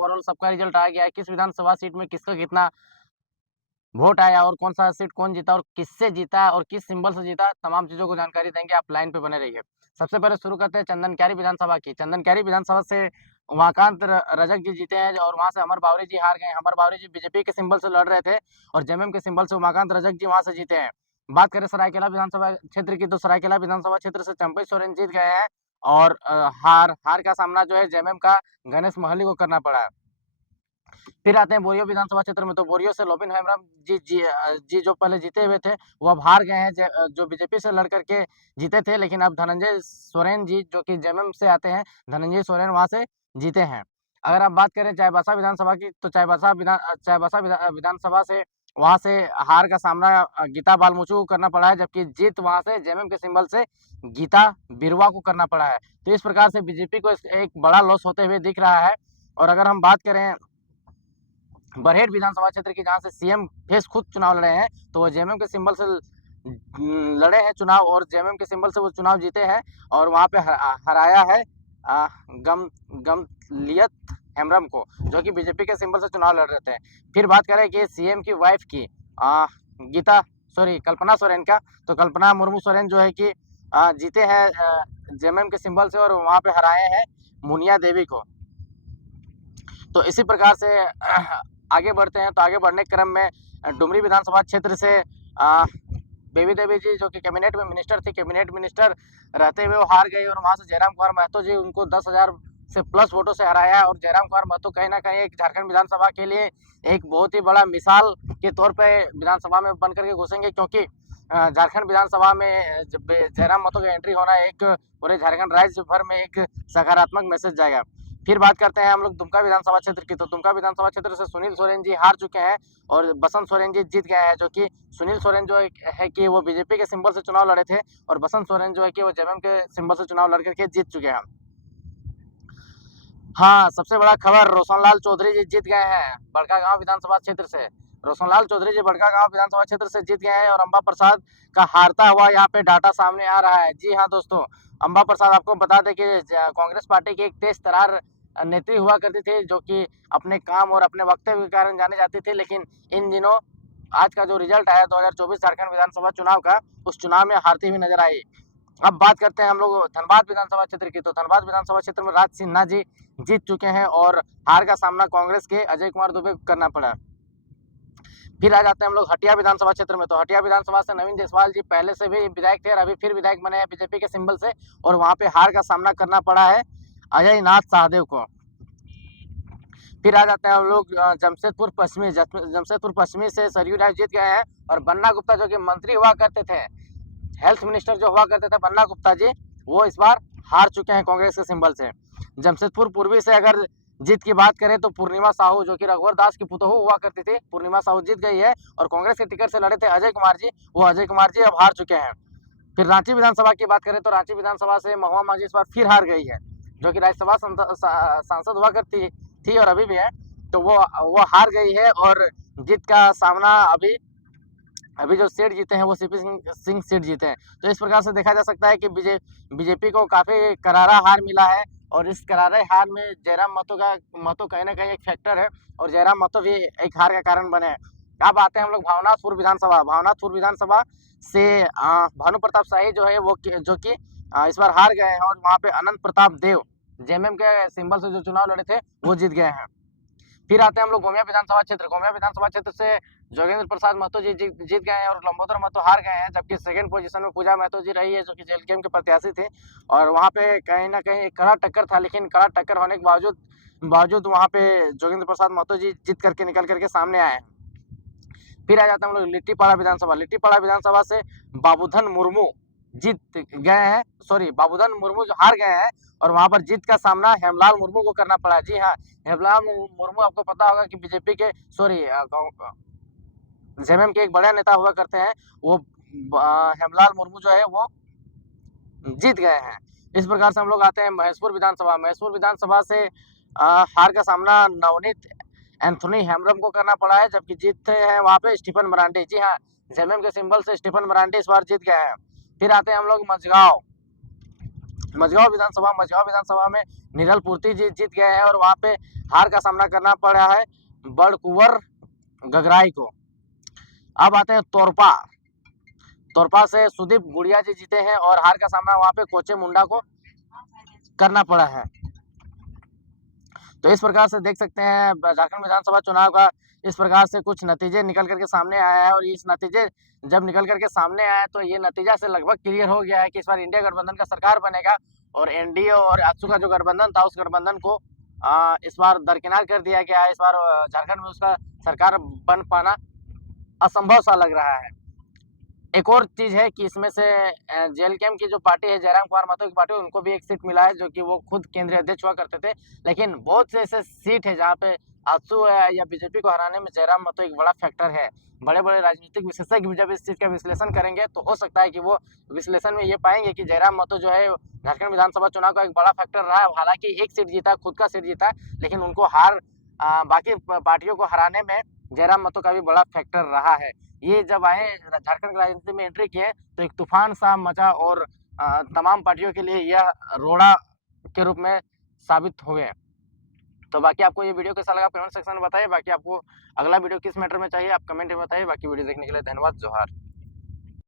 Overall सबका result आ गया है, किस विधानसभा सीट में किसका कितना वोट आया और कौन-सा सीट कौन जीता और किससे जीता और किस सिंबल से जीता, तमाम चीज़ों को जानकारी देंगे, आप लाइन पे बने रहिए। सबसे पहले शुरू करते हैं चंदनक्यारी विधानसभा की। चंदनक्यारी विधानसभा से उमाकांत रजक जी जीते हैं और वहाँ से अमर बावरी जी हार गए। अमर बावरी जी बीजेपी के सिंबल से लड़ रहे थे और जेएमएम के सिंबल से उमाकांत रजक जी वहाँ से जीते हैं। बात करें सरायकेला विधानसभा क्षेत्र की, तो सरायकेला विधानसभा क्षेत्र से चंपई सोरेन जीत गए हैं और हार का सामना जो है जेएमएम का गणेश महली को करना पड़ा है। फिर आते हैं बोरियो विधानसभा क्षेत्र में, तो बोरियो से लोबिन हेम्ब्रम जी जो पहले जीते हुए थे, वो अब हार गए हैं, जो बीजेपी से लड़ कर के जीते थे, लेकिन अब धनंजय सोरेन जी जो कि जेएमएम से आते हैं, धनंजय सोरेन वहाँ से जीते हैं। अगर आप बात करें चाईबासा विधानसभा की, तो चाईबासा विधानसभा से वहाँ से हार का सामना गीता बालमुचु को करना पड़ा है, जबकि जीत वहाँ से जेएमएम के सिंबल से गीता बिरुवा को करना पड़ा है। तो इस प्रकार से बीजेपी को एक बड़ा लॉस होते हुए दिख रहा है। और अगर हम बात करें बरहेट विधानसभा क्षेत्र की, जहाँ से सीएम फेस खुद चुनाव लड़े हैं, तो वो जेएमएम के सिंबल से लड़े हैं चुनाव और जेएमएम के सिंबल से वो चुनाव जीते हैं और वहाँ पे हराया है गमलियत हेम्ब्रम को, जो कि बीजेपी के सिंबल से चुनाव लड़ रहे थे। फिर बात करें कि सीएम की वाइफ की कल्पना सोरेन का, तो कल्पना मुर्मू सोरेन जो है कि जीते हैं जेएमएम के सिंबल से और वहाँ पे हराए हैं मुनिया देवी को। तो इसी प्रकार से आगे बढ़ते हैं, तो आगे बढ़ने के क्रम में डुमरी विधानसभा क्षेत्र से बेबी देवी जी जो कि कैबिनेट में मिनिस्टर थी, कैबिनेट मिनिस्टर रहते हुए वो हार गई और वहाँ से जयराम कुमार महतो जी उनको 10,000 से प्लस वोटों से हराया है और जयराम कुमार महतो कहीं ना कहीं एक झारखंड विधानसभा के लिए एक बहुत ही बड़ा मिसाल के तौर पे विधानसभा में बन करके घुसेंगे, क्योंकि झारखंड विधानसभा में जब जयराम महतो का एंट्री होना एक पूरे झारखंड राज्य भर में एक सकारात्मक मैसेज जाएगा। फिर बात करते हैं हम लोग दुमका विधानसभा क्षेत्र की, तो दुमका विधानसभा क्षेत्र से सुनील सोरेन जी हार चुके हैं और बसंत सोरेन जी जीत गए हैं, जो कि सुनील सोरेन जो है कि वो बीजेपी के सिंबल से चुनाव लड़े थे और बसंत सोरेन जो है कि वो जेएमएम के सिंबल से चुनाव लड़ करके जीत चुके हैं। हाँ, सबसे बड़ा खबर, रोशनलाल चौधरी जी जीत गए हैं बड़कागांव विधानसभा क्षेत्र से। रोशनलाल चौधरी जी बड़कागांव विधानसभा क्षेत्र से जीत गए हैं और अंबा प्रसाद का हारता हुआ यहाँ पे डाटा सामने आ रहा है। जी हाँ दोस्तों, अंबा प्रसाद आपको बता दें कि कांग्रेस पार्टी की एक तेज तर्रार नेत्री हुआ करती थी, जो कि अपने काम और अपने वक्तव्य के कारण जाने जाती थी, लेकिन इन दिनों आज का जो रिजल्ट आया 2024 झारखंड विधानसभा चुनाव का, उस चुनाव में हारती हुई नजर आई। अब बात करते हैं हम लोग धनबाद विधानसभा क्षेत्र की, तो धनबाद विधानसभा क्षेत्र में राज सिन्हा जी जीत चुके हैं और हार का सामना कांग्रेस के अजय कुमार दुबे को करना पड़ा। फिर आ जाते हैं हम लोग हटिया विधानसभा क्षेत्र में, तो हटिया विधानसभा से नवीन जायसवाल जी पहले से भी विधायक थे और अभी फिर विधायक बने हैं बीजेपी के सिंबल से और वहां पे हार का सामना करना पड़ा है अजय नाथ शाहदेव को। फिर आ जाते हैं हम लोग जमशेदपुर पश्चिमी से सरयू राय जीत गए हैं और बन्ना गुप्ता जो कि मंत्री हुआ करते थे, हेल्थ मिनिस्टर जो हुआ करते थे बन्ना गुप्ता जी, वो इस बार हार चुके हैं कांग्रेस के सिंबल से। जमशेदपुर पूर्वी से अगर जीत की बात करें, तो पूर्णिमा साहू जो कि रघुवर दास की पुतोहू हुआ करती थी, पूर्णिमा साहू जीत गई है और कांग्रेस के टिकट से लड़े थे अजय कुमार जी, वो अजय कुमार जी अब हार चुके हैं। फिर रांची विधानसभा की बात करें, तो रांची विधानसभा से महुआ मांझी इस बार फिर हार गई है, जो कि राज्यसभा सांसद हुआ करती थी और अभी भी है, तो वो हार गई है और जीत का सामना अभी जो सीट जीते हैं वो सीपी सिंह सीट जीते हैं। तो इस प्रकार से देखा जा सकता है कि बीजेपी को काफी करारा हार मिला है और इस करारे हार में जयराम महतो कहीं ना कहीं एक फैक्टर है और जयराम महतो भी एक हार का कारण बने हैं। अब आते हैं हम लोग भावनाथपुर विधानसभा से भानु प्रताप शाही जो है वो जो कि इस बार हार गए हैं और वहाँ पे अनंत प्रताप देव जेएमएम के सिंबल से जो चुनाव लड़े थे वो जीत गए हैं। फिर आते हैं हम लोग गोमिया विधानसभा क्षेत्र से जोगेंद्र प्रसाद महतो जी जीत गए हैं और लंबोदर महतो हार गए हैं, जबकि सेकंड पोजीशन में पूजा महतो जी रही है जो कि जेएलकेएम के प्रत्याशी थे और वहाँ पे कहीं ना कहीं एक कड़ा टक्कर था, लेकिन कड़ा टक्कर होने के बावजूद वहाँ पे जोगेंद्र प्रसाद महतो जी जीत करके निकल करके सामने आए हैं। फिर आ जाते हैं हम लोग लिट्टीपाड़ा विधानसभा से बाबूधन मुर्मू बाबूधन मुर्मू जो हार गए हैं और वहां पर जीत का सामना हेमलाल मुर्मू को करना पड़ा। जी हाँ, हेमलाल मुर्मू आपको पता होगा कि बीजेपी के जेएमएम के एक बड़े नेता हुआ करते हैं, वो हेमलाल मुर्मू जो है वो जीत गए हैं। इस प्रकार से हम लोग आते हैं महेशपुर विधानसभा से हार का सामना नवनीत एंथोनी हेम्ब्रम को करना पड़ा है, जबकि जीते हैं वहाँ पे स्टीफन मरांडी। जी हाँ, जेएमएम के सिंबल से स्टीफन मरांडी इस बार जीत गए हैं। फिर आते हैं हम लोग मझगांव विधानसभा में निरल पूर्ति जी जीत गए हैं और वहां पे हार का सामना करना पड़ा है बड़कुंवर गगराई को। अब आते हैं तोरपा। तोरपा से सुदीप गुड़िया जी जीते हैं और हार का सामना वहां पे कोचे मुंडा को करना पड़ा है। तो इस प्रकार से देख सकते हैं झारखंड विधानसभा चुनाव का इस प्रकार से कुछ नतीजे निकल करके सामने आया है। और इस नतीजे जब निकल करके सामने आया तो ये नतीजा से लगभग क्लियर हो गया है कि इस बार इंडिया गठबंधन का सरकार बनेगा और एनडीए और आजसू का जो गठबंधन था उस गठबंधन को इस बार दरकिनार कर दिया गया है। इस बार झारखंड में उसका सरकार बन पाना असंभव सा लग रहा है। एक और चीज है कि इसमें से जेएलकेएम की जो पार्टी है, जयराम कुमार महतो की पार्टी, उनको भी एक सीट मिला है, जो कि वो खुद केंद्रीय अध्यक्ष हुआ करते थे। लेकिन बहुत से ऐसे सीट है जहाँ पे आजसू है या बीजेपी को हराने में जयराम महतो एक बड़ा फैक्टर है। बड़े बड़े राजनीतिक विशेषज्ञ जब इस चीज का विश्लेषण करेंगे तो हो सकता है कि वो विश्लेषण में ये पाएंगे कि जयराम महतो जो है झारखंड विधानसभा चुनाव का एक बड़ा फैक्टर रहा है। हालांकि एक सीट जीता, खुद का सीट जीता, लेकिन उनको बाकी पार्टियों को हराने में जयराम महतो का भी बड़ा फैक्टर रहा है। ये जब आए झारखंड की राजनीति में एंट्री किए तो एक तूफान सा मचा और तमाम पार्टियों के लिए यह रोड़ा के रूप में साबित हुए। तो बाकी आपको ये वीडियो कैसा लगा कमेंट सेक्शन में बताइए। बाकी आपको अगला वीडियो किस मैटर में चाहिए आप कमेंट में बताइए। बाकी वीडियो देखने के लिए धन्यवाद। जोहार।